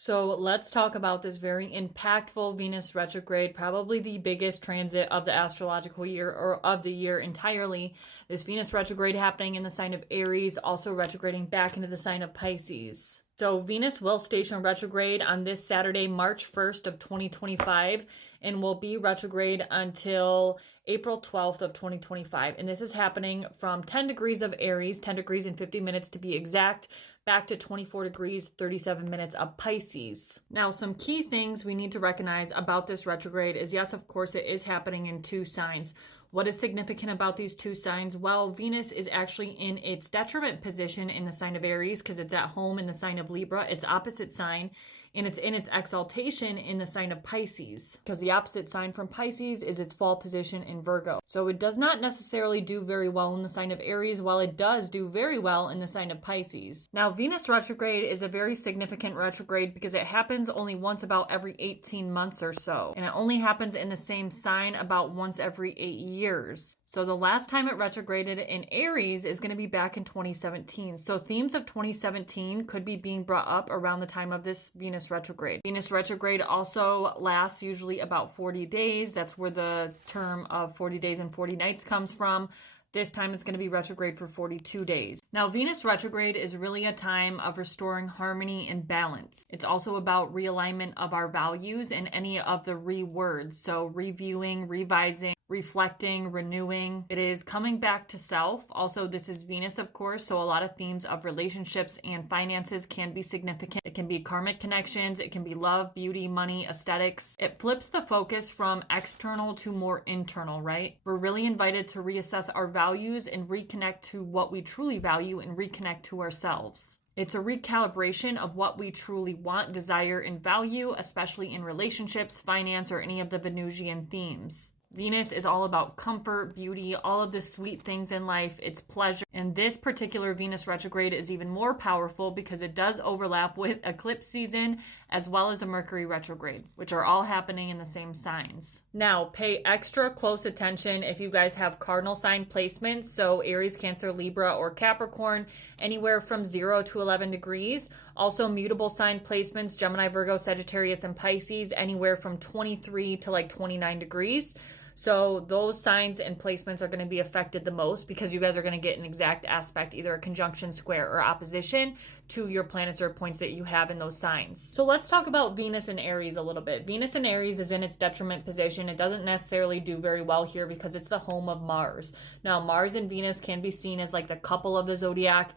So let's talk about this very impactful Venus retrograde, probably the biggest transit of the astrological year or of the year entirely. This Venus retrograde happening in the sign of Aries, also retrograding back into the sign of Pisces. So Venus will station retrograde on this Saturday, March 1st of 2025, and will be retrograde until April 12th of 2025. And this is happening from 10 degrees of Aries, 10 degrees and 50 minutes to be exact, back to 24 degrees, 37 minutes of Pisces. Now, some key things we need to recognize about this retrograde is, yes, of course, it is happening in two signs. What is significant about these two signs? Well, Venus is actually in its detriment position in the sign of Aries because it's at home in the sign of Libra, its opposite sign, and it's in its exaltation in the sign of Pisces because the opposite sign from Pisces is its fall position in Virgo. So it does not necessarily do very well in the sign of Aries, while it does do very well in the sign of Pisces. Now, Venus retrograde is a very significant retrograde because it happens only once about every 18 months or so, and it only happens in the same sign about once every 8 years. So the last time it retrograded in Aries is going to be back in 2017. So themes of 2017 could be being brought up around the time of this Venus retrograde. Venus retrograde also lasts usually about 40 days. That's where the term of 40 days and 40 nights comes from. This time it's going to be retrograde for 42 days. Now, Venus retrograde is really a time of restoring harmony and balance. It's also about realignment of our values and any of the re-words. So reviewing, revising, reflecting, renewing. It is coming back to self. Also, this is Venus, of course, so a lot of themes of relationships and finances can be significant. It can be karmic connections. It can be love, beauty, money, aesthetics. It flips the focus from external to more internal, right? We're really invited to reassess our values and reconnect to what we truly value and reconnect to ourselves. It's a recalibration of what we truly want, desire, and value, especially in relationships, finance, or any of the Venusian themes. Venus is all about comfort, beauty, all of the sweet things in life. It's pleasure. And this particular Venus retrograde is even more powerful because it does overlap with eclipse season as well as a Mercury retrograde, which are all happening in the same signs. Now, pay extra close attention if you guys have cardinal sign placements. So Aries, Cancer, Libra, or Capricorn, anywhere from 0 to 11 degrees. Also mutable sign placements, Gemini, Virgo, Sagittarius, and Pisces, anywhere from 23 to like 29 degrees. So those signs and placements are going to be affected the most because you guys are going to get an exact aspect, either a conjunction, square, or opposition to your planets or points that you have in those signs. So let's talk about Venus and Aries a little bit. Venus and Aries is in its detriment position. It doesn't necessarily do very well here because it's the home of Mars. Now, Mars and Venus can be seen as like the couple of the zodiac.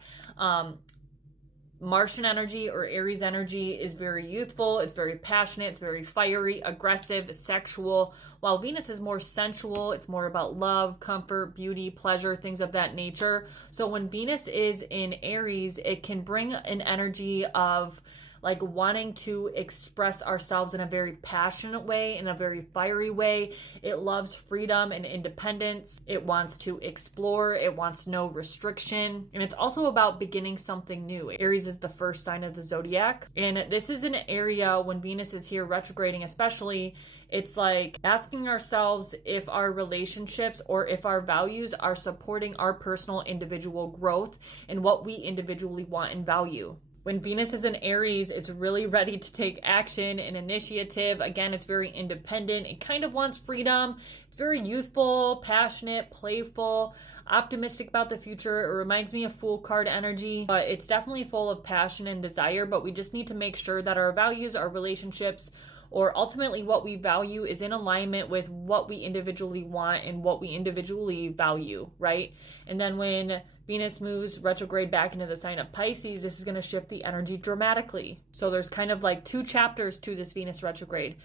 Martian energy or Aries energy is very youthful, it's very passionate, it's very fiery, aggressive, sexual, while Venus is more sensual, it's more about love, comfort, beauty, pleasure, things of that nature. So when Venus is in Aries, it can bring an energy of like wanting to express ourselves in a very passionate way, in a very fiery way. It loves freedom and independence. It wants to explore. It wants no restriction. And it's also about beginning something new. Aries is the first sign of the zodiac. And this is an area when Venus is here retrograding especially, it's like asking ourselves if our relationships or if our values are supporting our personal individual growth and what we individually want and value. When Venus is in Aries, it's really ready to take action and initiative. Again, it's very independent. It kind of wants freedom. It's very youthful, passionate, playful, optimistic about the future. It reminds me of Fool card energy, but it's definitely full of passion and desire, but we just need to make sure that our values, our relationships, or ultimately what we value is in alignment with what we individually want and what we individually value, right? And then when Venus moves retrograde back into the sign of Pisces, this is going to shift the energy dramatically. So there's kind of like two chapters to this Venus retrograde.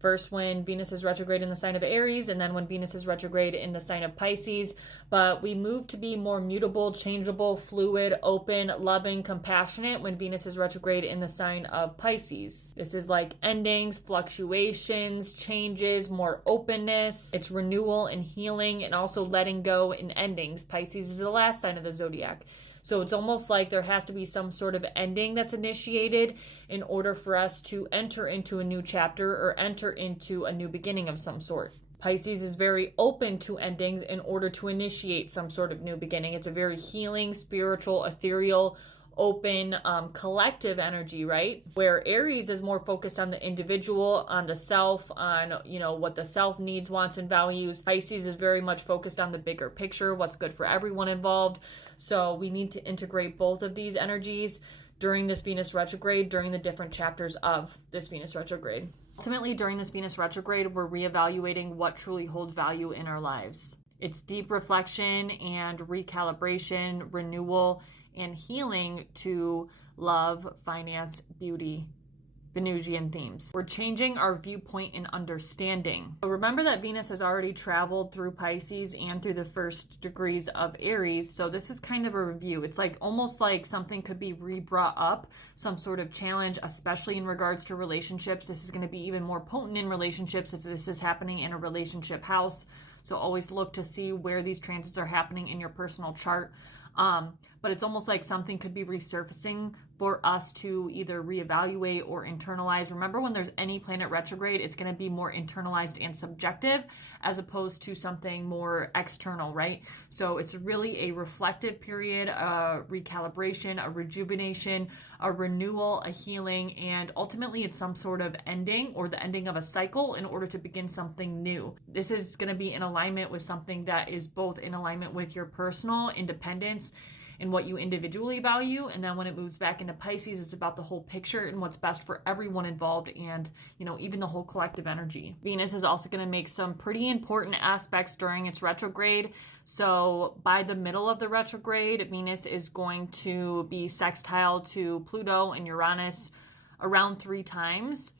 First, when Venus is retrograde in the sign of Aries, and then when Venus is retrograde in the sign of Pisces. But we move to be more mutable, changeable, fluid, open, loving, compassionate when Venus is retrograde in the sign of Pisces. This is like endings, fluctuations, changes, more openness. It's renewal and healing, and also letting go and endings. Pisces is the last sign of the zodiac. So it's almost like there has to be some sort of ending that's initiated in order for us to enter into a new chapter or enter into a new beginning of some sort. Pisces is very open to endings in order to initiate some sort of new beginning. It's a very healing, spiritual, ethereal, open, collective energy, right? Where Aries is more focused on the individual, on the self, on, you know, what the self needs, wants, and values. Pisces is very much focused on the bigger picture, what's good for everyone involved. So we need to integrate both of these energies during this Venus retrograde, during the different chapters of this Venus retrograde. Ultimately, during this Venus retrograde, we're reevaluating what truly holds value in our lives. It's deep reflection and recalibration, renewal, and healing to love, finance, beauty, Venusian themes. We're changing our viewpoint and understanding. So remember that Venus has already traveled through Pisces and through the first degrees of Aries. So this is kind of a review. It's like almost like something could be re-brought up, some sort of challenge, especially in regards to relationships. This is going to be even more potent in relationships if this is happening in a relationship house. So always look to see where these transits are happening in your personal chart. But it's almost like something could be resurfacing for us to either reevaluate or internalize. Remember, when there's any planet retrograde, it's going to be more internalized and subjective as opposed to something more external, right? So it's really a reflective period, a recalibration, a rejuvenation, a renewal, a healing, and ultimately it's some sort of ending or the ending of a cycle in order to begin something new. This is going to be in alignment with something that is both in alignment with your personal independence and what you individually value. And then when it moves back into Pisces, it's about the whole picture and what's best for everyone involved and, you know, even the whole collective energy. Venus is also going to make some pretty important aspects during its retrograde. So by the middle of the retrograde, Venus is going to be sextile to Pluto and Uranus around 3 times.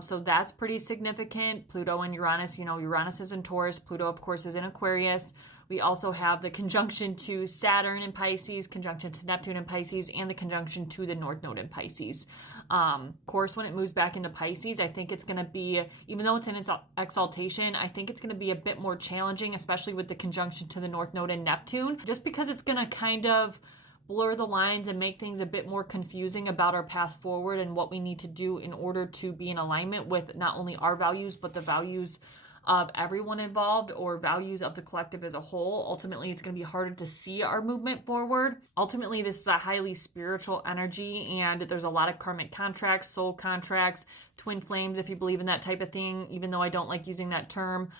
So that's pretty significant. Pluto and Uranus, you know, Uranus is in Taurus. Pluto, of course, is in Aquarius. We also have the conjunction to Saturn in Pisces, conjunction to Neptune in Pisces, and the conjunction to the North Node in Pisces. Of course, when it moves back into Pisces, I think it's going to be, even though it's in its exaltation, I think it's going to be a bit more challenging, especially with the conjunction to the North Node in Neptune, just because it's going to kind of blur the lines and make things a bit more confusing about our path forward and what we need to do in order to be in alignment with not only our values, but the values of everyone involved or values of the collective as a whole. Ultimately, it's going to be harder to see our movement forward. Ultimately, this is a highly spiritual energy, and there's a lot of karmic contracts, soul contracts, twin flames, if you believe in that type of thing, even though I don't like using that term.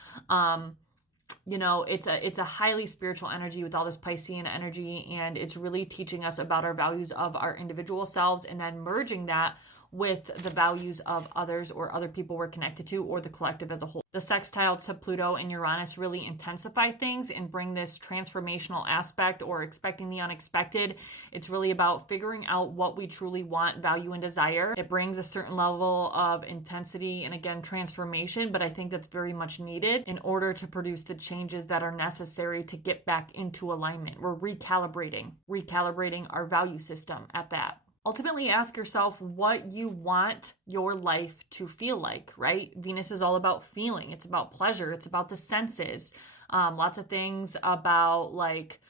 You know, it's a highly spiritual energy with all this Piscean energy, and it's really teaching us about our values of our individual selves and then merging that with the values of others or other people we're connected to or the collective as a whole. The sextile to Pluto and Uranus really intensify things and bring this transformational aspect or expecting the unexpected. It's really about figuring out what we truly want, value, and desire. It brings a certain level of intensity and, again, transformation, but I think that's very much needed in order to produce the changes that are necessary to get back into alignment. We're recalibrating our value system at that. Ultimately, ask yourself what you want your life to feel like, right? Venus is all about feeling. It's about pleasure. It's about the senses. Lots of things about like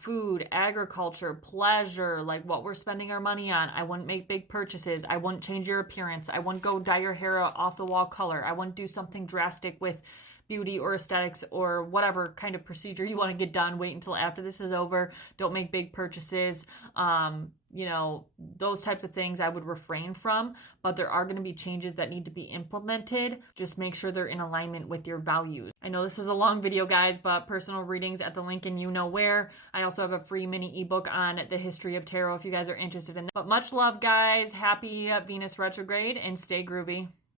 food, agriculture, pleasure, like what we're spending our money on. I wouldn't make big purchases. I wouldn't change your appearance. I wouldn't go dye your hair off the wall color. I wouldn't do something drastic with beauty or aesthetics or whatever kind of procedure you want to get done. Wait until after this is over. Don't make big purchases. You know, those types of things I would refrain from, but there are going to be changes that need to be implemented. Just make sure they're in alignment with your values. I know this was a long video, guys, but personal readings at the link and you know where. I also have a free mini ebook on the history of tarot if you guys are interested in that. But much love, guys. Happy Venus retrograde and stay groovy.